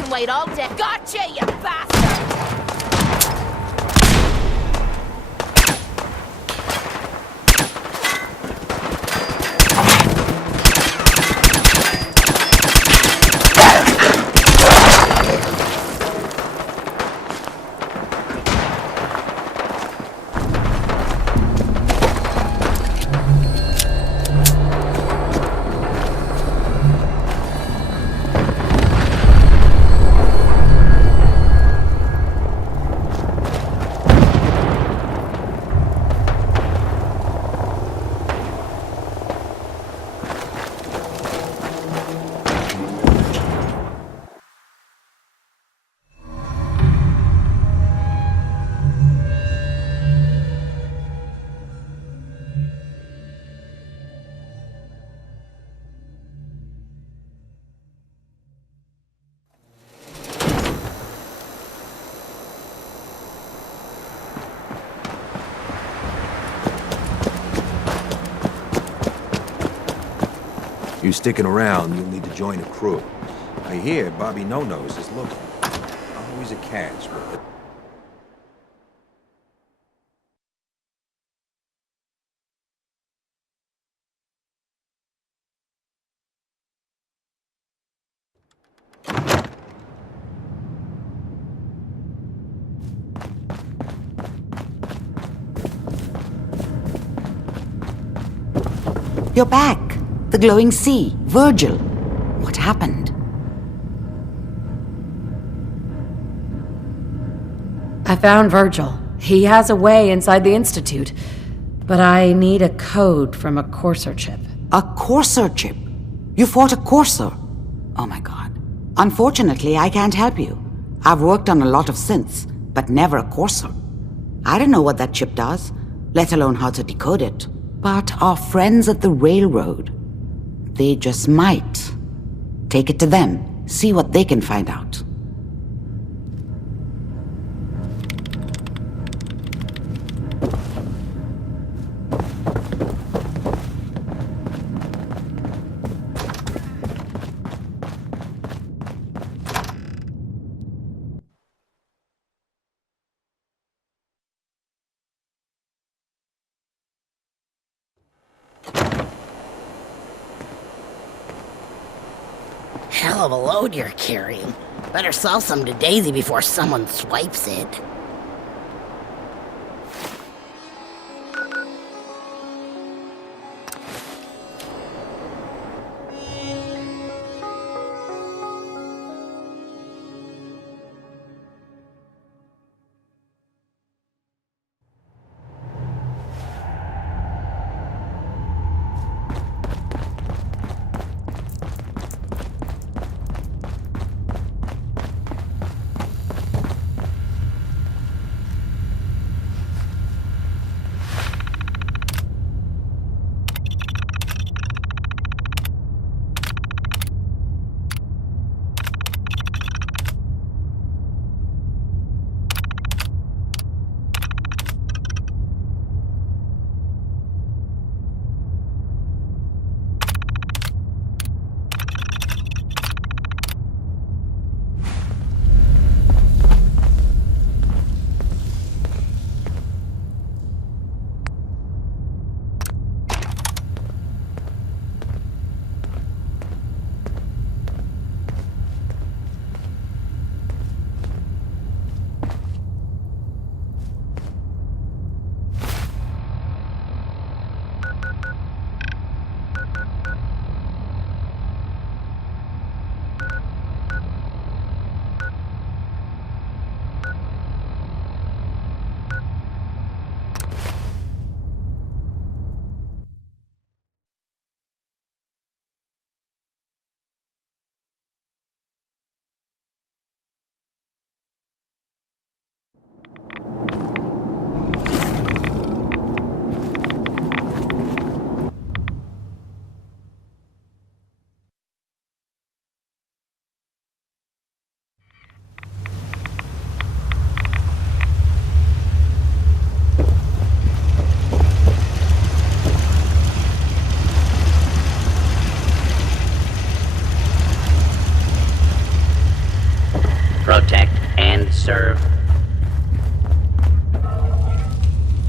can wait all day. Gotcha, you bastard! You sticking around, you'll need to join a crew. I hear Bobby No-Nose is looking. Always a catch, but... You're back. The glowing sea. Virgil. What happened? I found Virgil. He has a way inside the Institute. But I need a code from a Courser chip. A Courser chip? You fought a Courser? Oh my god. Unfortunately, I can't help you. I've worked on a lot of synths, but never a Courser. I don't know what that chip does, let alone how to decode it. But our friends at the railroad, they just might. Take it to them, see what they can find out. Hell of a load you're carrying. Better sell some to Daisy before someone swipes it.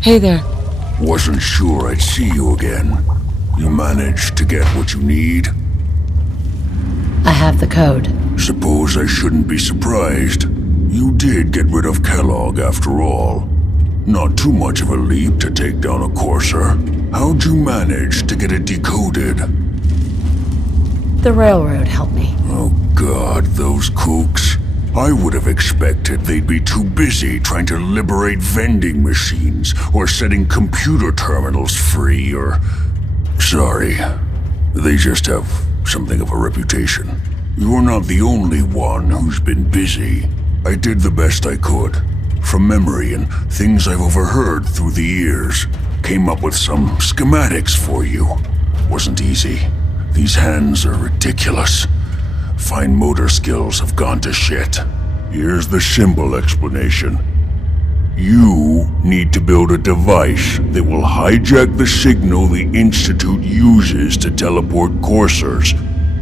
Hey there. Wasn't sure I'd see you again. You managed to get what you need? I have the code. Suppose I shouldn't be surprised. You did get rid of Kellogg after all. Not too much of a leap to take down a courser. How'd you manage to get it decoded? The railroad helped me. Oh God, those kooks. I would have expected they'd be too busy trying to liberate vending machines or setting computer terminals free or... Sorry, they just have something of a reputation. You're not the only one who's been busy. I did the best I could. From memory and things I've overheard through the years. Came up with some schematics for you. Wasn't easy. These hands are ridiculous. Fine motor skills have gone to shit. Here's the simple explanation. You need to build a device that will hijack the signal the Institute uses to teleport coursers,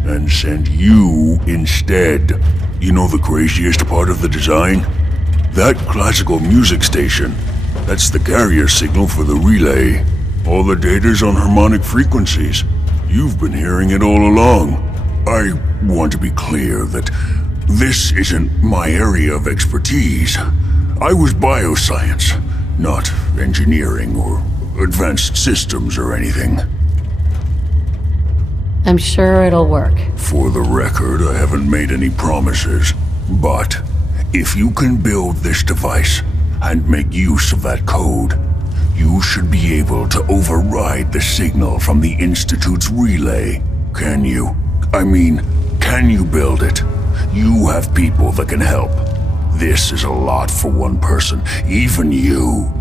and send you instead. You know the craziest part of the design? That classical music station, that's the carrier signal for the relay. All the data's on harmonic frequencies. You've been hearing it all along. I want to be clear that this isn't my area of expertise. I was bioscience, not engineering or advanced systems or anything. I'm sure it'll work. For the record, I haven't made any promises, but if you can build this device and make use of that code, you should be able to override the signal from the Institute's relay. Can you? I mean, can you build it? You have people that can help. This is a lot for one person, even you.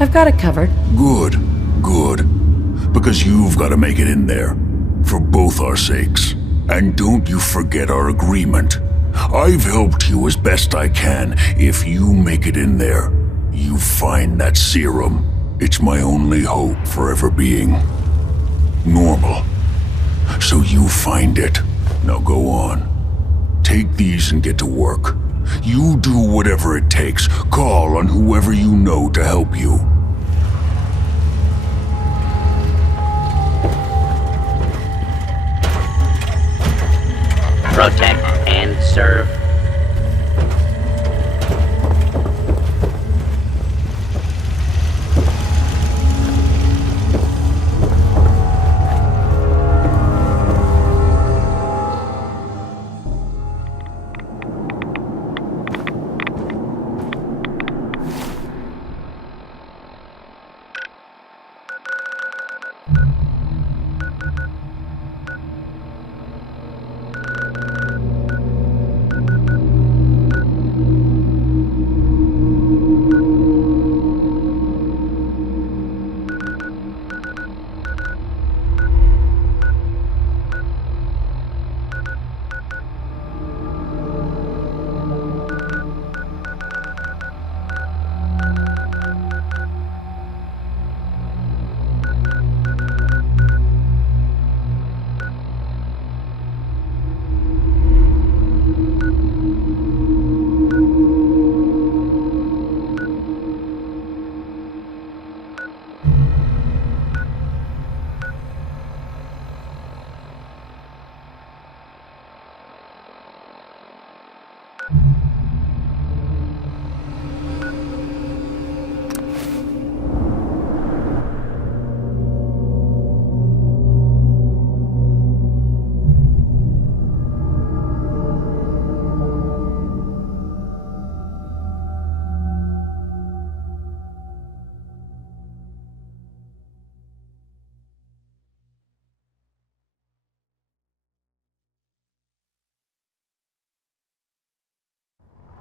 I've got it covered. Good, good. Because you've got to make it in there. For both our sakes. And don't you forget our agreement. I've helped you as best I can. If you make it in there, you find that serum. It's my only hope for ever being normal. So you find it. Now go on. Take these and get to work. You do whatever it takes. Call on whoever you know to help you. Protect and serve.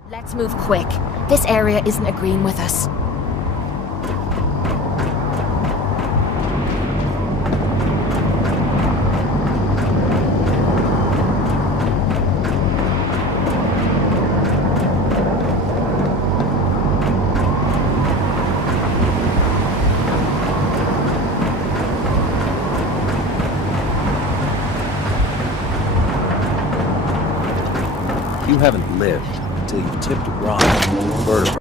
Let's move quick. This area isn't agreeing with us. You haven't lived until you tipped a rock and vertebrae.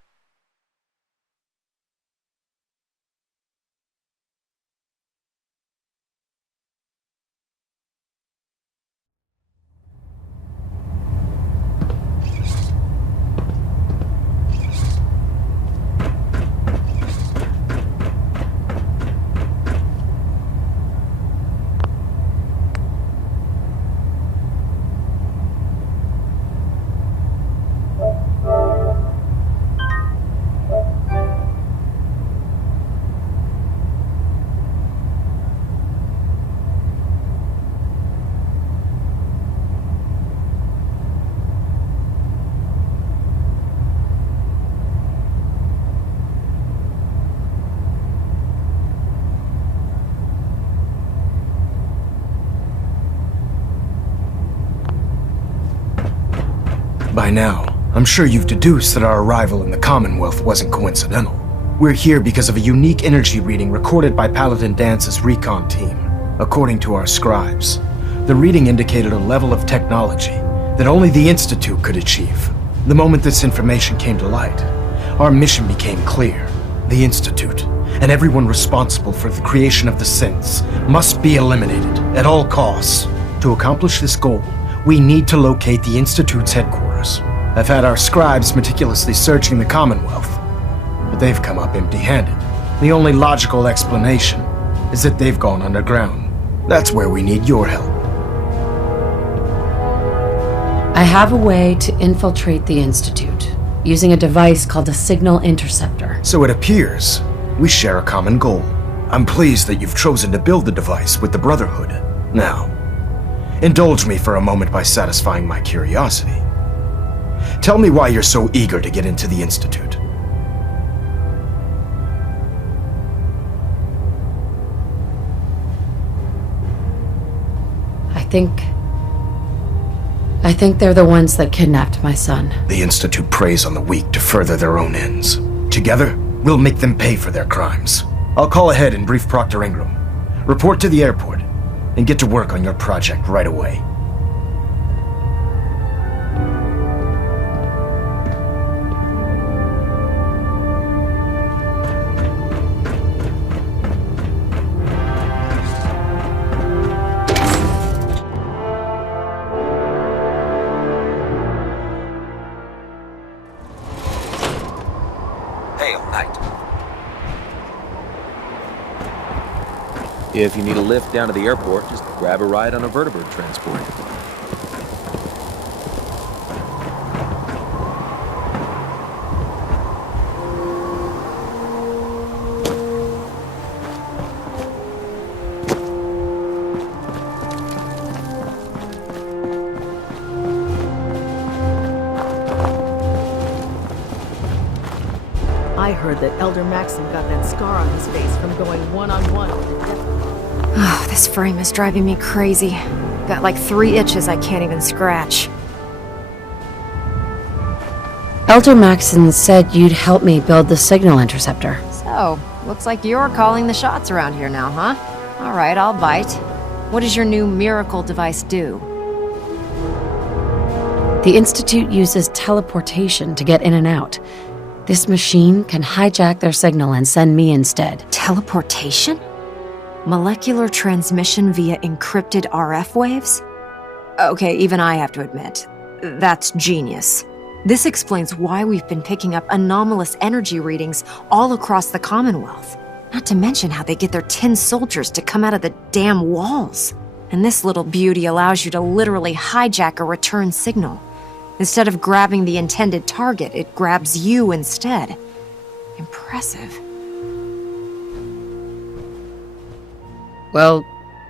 By now, I'm sure you've deduced that our arrival in the Commonwealth wasn't coincidental. We're here because of a unique energy reading recorded by Paladin Dance's recon team. According to our scribes, the reading indicated a level of technology that only the Institute could achieve. The moment this information came to light, our mission became clear. The Institute, and everyone responsible for the creation of the synths, must be eliminated at all costs. To accomplish this goal, we need to locate the Institute's headquarters. I've had our scribes meticulously searching the Commonwealth, but they've come up empty-handed. The only logical explanation is that they've gone underground. That's where we need your help. I have a way to infiltrate the Institute, using a device called a signal interceptor. So it appears we share a common goal. I'm pleased that you've chosen to build the device with the Brotherhood. Now, indulge me for a moment by satisfying my curiosity. Tell me why you're so eager to get into the Institute. I think they're the ones that kidnapped my son. The Institute preys on the weak to further their own ends. Together, we'll make them pay for their crimes. I'll call ahead and brief Proctor Ingram. Report to the airport, and get to work on your project right away. If you need a lift down to the airport, just grab a ride on a vertibird transport. I heard that Elder Maxim got that scar on his face from going one-on-one with the devil. Oh, this frame is driving me crazy. Got like 3 itches I can't even scratch. Elder Maxon said you'd help me build the signal interceptor. So, looks like you're calling the shots around here now, huh? Alright, I'll bite. What does your new miracle device do? The Institute uses teleportation to get in and out. This machine can hijack their signal and send me instead. Teleportation? Molecular transmission via encrypted RF waves? Okay, even I have to admit, that's genius. This explains why we've been picking up anomalous energy readings all across the Commonwealth. Not to mention how they get their tin soldiers to come out of the damn walls. And this little beauty allows you to literally hijack a return signal. Instead of grabbing the intended target, it grabs you instead. Impressive. Well,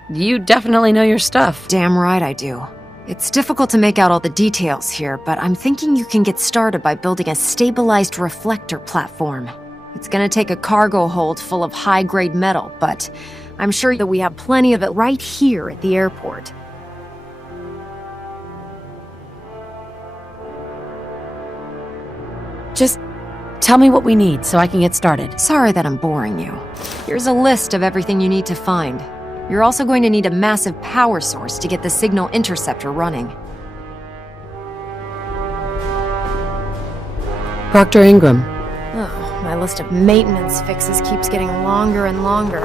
you definitely know your stuff. Damn right I do. It's difficult to make out all the details here, but I'm thinking you can get started by building a stabilized reflector platform. It's gonna take a cargo hold full of high-grade metal, but I'm sure that we have plenty of it right here at the airport. Just tell me what we need so I can get started. Sorry that I'm boring you. Here's a list of everything you need to find. You're also going to need a massive power source to get the signal interceptor running. Proctor Ingram. Oh, my list of maintenance fixes keeps getting longer and longer.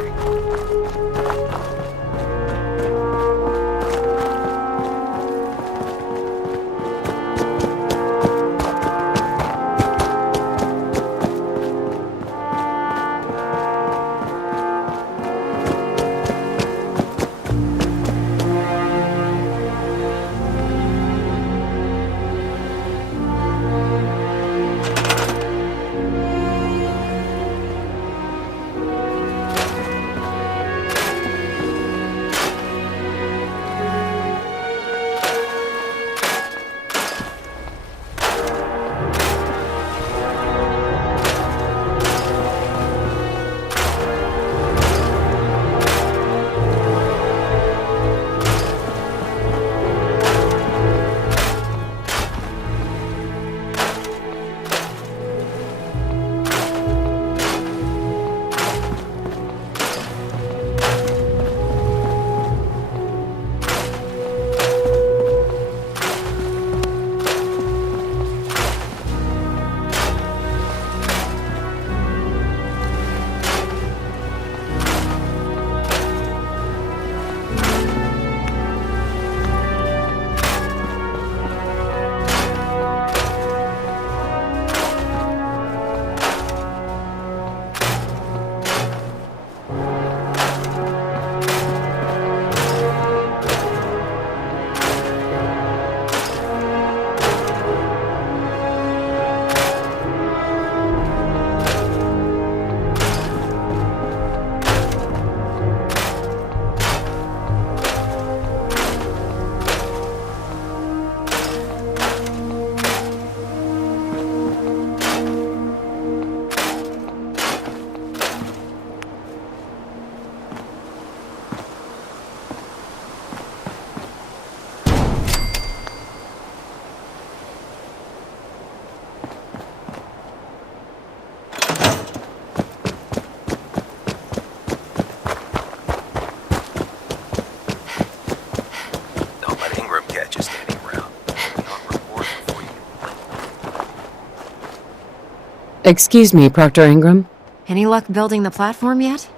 Excuse me, Proctor Ingram? Any luck building the platform yet?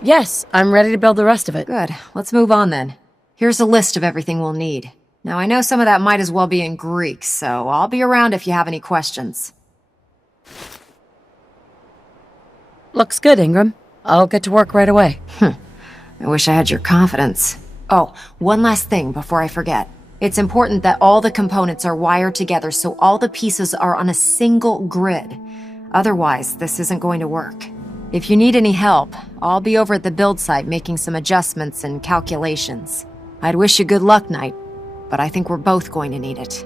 Yes, I'm ready to build the rest of it. Good. Let's move on then. Here's a list of everything we'll need. Now, I know some of that might as well be in Greek, so I'll be around if you have any questions. Looks good, Ingram. I'll get to work right away. I wish I had your confidence. Oh, one last thing before I forget. It's important that all the components are wired together so all the pieces are on a single grid. Otherwise, this isn't going to work. If you need any help, I'll be over at the build site making some adjustments and calculations. I'd wish you good luck, Knight, but I think we're both going to need it.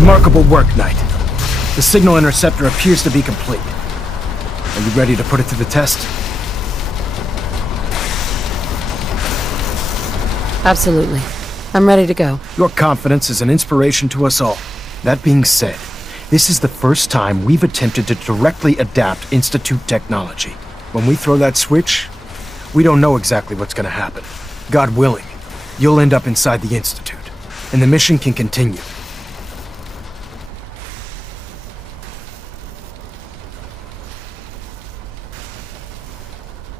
Remarkable work, Knight. The signal interceptor appears to be complete. Are you ready to put it to the test? Absolutely. I'm ready to go. Your confidence is an inspiration to us all. That being said, this is the first time we've attempted to directly adapt Institute technology. When we throw that switch, we don't know exactly what's gonna happen. God willing, you'll end up inside the Institute, and the mission can continue.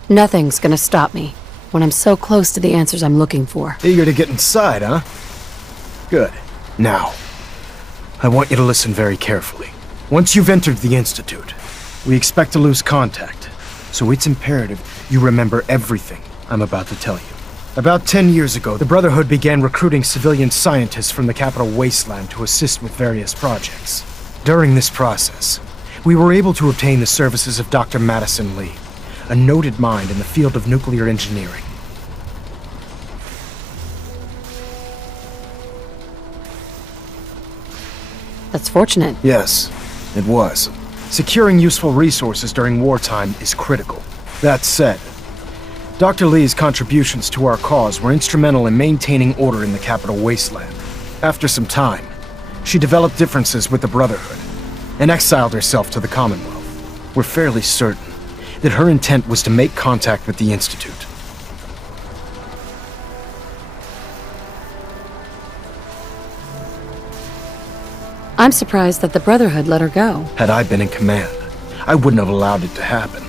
Nothing's gonna stop me when I'm so close to the answers I'm looking for. Eager to get inside, huh? Good. Now, I want you to listen very carefully. Once you've entered the Institute, we expect to lose contact, so it's imperative you remember everything I'm about to tell you. About 10 years ago, the Brotherhood began recruiting civilian scientists from the capital wasteland to assist with various projects. During this process, we were able to obtain the services of Dr. Madison Lee, a noted mind in the field of nuclear engineering. That's fortunate. Yes, it was. Securing useful resources during wartime is critical. That said, Dr. Lee's contributions to our cause were instrumental in maintaining order in the capital wasteland. After some time, she developed differences with the Brotherhood and exiled herself to the Commonwealth. We're fairly certain that her intent was to make contact with the Institute. I'm surprised that the Brotherhood let her go. Had I been in command, I wouldn't have allowed it to happen.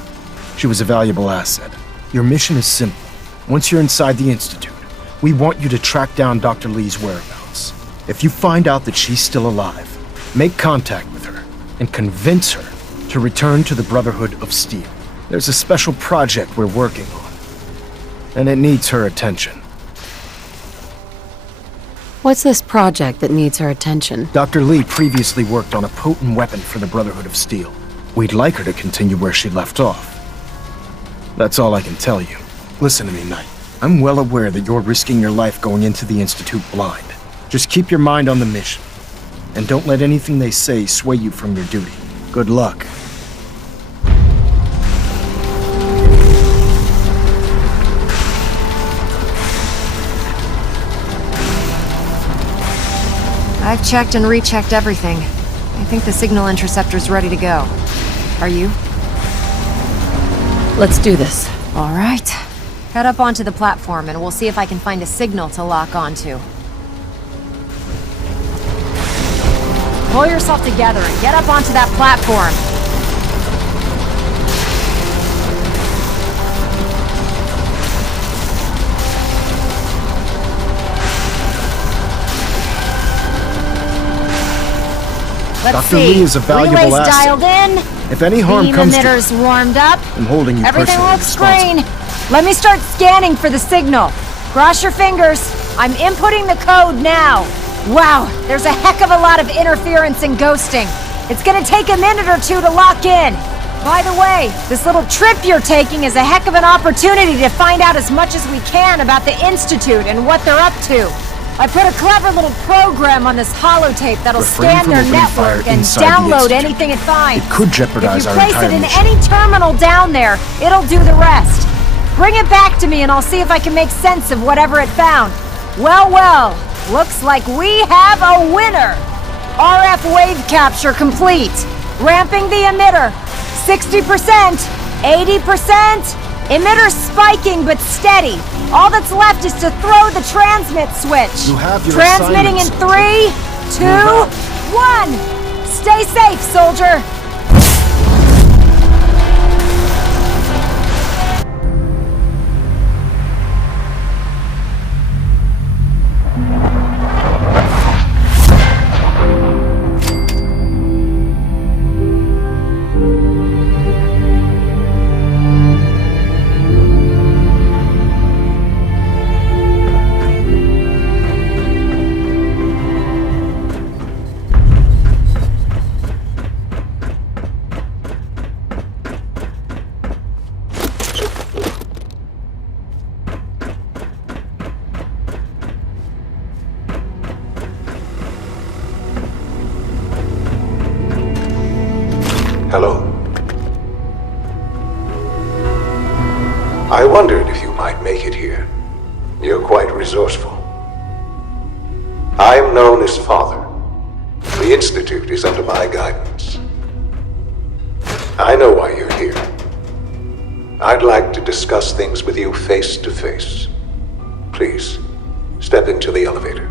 She was a valuable asset. Your mission is simple. Once you're inside the Institute, we want you to track down Dr. Lee's whereabouts. If you find out that she's still alive, make contact with her and convince her to return to the Brotherhood of Steel. There's a special project we're working on, and it needs her attention. What's this project that needs her attention? Dr. Lee previously worked on a potent weapon for the Brotherhood of Steel. We'd like her to continue where she left off. That's all I can tell you. Listen to me, Knight. I'm well aware that you're risking your life going into the Institute blind. Just keep your mind on the mission, and don't let anything they say sway you from your duty. Good luck. I've checked and rechecked everything. I think the signal interceptor's ready to go. Are you? Let's do this. All right. Head up onto the platform and we'll see if I can find a signal to lock onto. Pull yourself together and get up onto that platform. Let's Dr. see. Lee is a valuable Relay's asset. dialed in. If any harm Beam comes to emitters warmed up. I'm holding you Everything personally looks responsible. green. Let me start scanning for the signal. Cross your fingers. I'm inputting the code now. Wow, there's a heck of a lot of interference and ghosting. It's gonna take a minute or two to lock in. By the way, this little trip you're taking is a heck of an opportunity to find out as much as we can about the Institute and what they're up to. I put a clever little program on this holotape that'll Refrain scan from their opening fire network and inside the download Institute. anything it finds. It could jeopardize If you our place entire it in mission. any terminal down there, it'll do the rest. Bring it back to me and I'll see if I can make sense of whatever it found. Well, well, looks like we have a winner. RF wave capture complete. Ramping the emitter. 60%, 80%. Emitter spiking but steady. All that's left is to throw the transmit switch. You have your Transmitting in assignments. 3, 2, 1. Stay safe, soldier. Hello. I wondered if you might make it here. You're quite resourceful. I'm known as Father. The Institute is under my guidance. I know why you're here. I'd like to discuss things with you face to face. Please, step into the elevator.